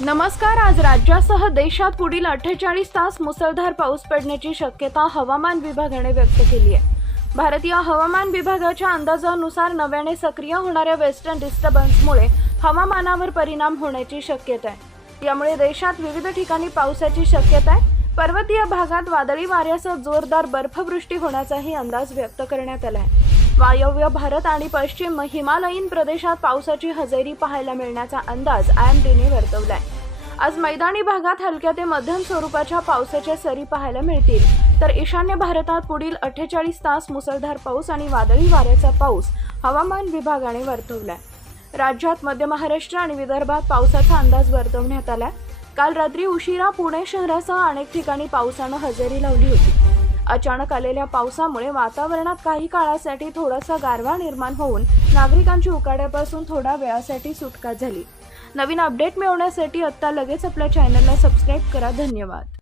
नमस्कार आज राज्यासह देशात पुढील अठ्ठेचाळीस तास मुसळधार पाऊस पडण्याची शक्यता हवामान विभागाने व्यक्त केली आहे. भारतीय हवामान विभागाच्या अंदाजानुसार नव्याने सक्रिय होणाऱ्या वेस्टर्न डिस्टर्बन्समुळे हवामानावर परिणाम होण्याची शक्यता आहे. यामुळे देशात विविध ठिकाणी पावसाची शक्यता आहे. पर्वतीय भागात वादळी वाऱ्यासह जोरदार बर्फवृष्टी होण्याचाही अंदाज व्यक्त करण्यात आला आहे. वायव्य भारत आणि पश्चिम हिमालयीन प्रदेशात पावसाची हजेरी पाहायला मिळण्याचा अंदाज आय एम डीने वर्तवलाय. आज मैदानी भागात हलक्या ते मध्यम स्वरूपाच्या पावसाच्या सरी पाहायला मिळतील. तर ईशान्य भारतात पुढील अठ्ठेचाळीस तास मुसळधार पाऊस आणि वादळी वाऱ्याचा पाऊस हवामान विभागाने वर्तवलाय. राज्यात मध्य महाराष्ट्र आणि विदर्भात पावसाचा अंदाज वर्तवण्यात आला काल रात्री उशिरा पुणे शहरासह अनेक ठिकाणी पावसानं हजेरी लावली होती. अचानक आलेल्या पावसामुळे वातावरणात काही काळासाठी थोडासा गारवा निर्माण होऊन नागरिकांची उकाड्यापासून थोडा वेळासाठी सुटका झाली. नवीन अपडेट मिळवण्यासाठी आत्ता लगेच आपल्या चॅनलला सबस्क्राईब करा. धन्यवाद.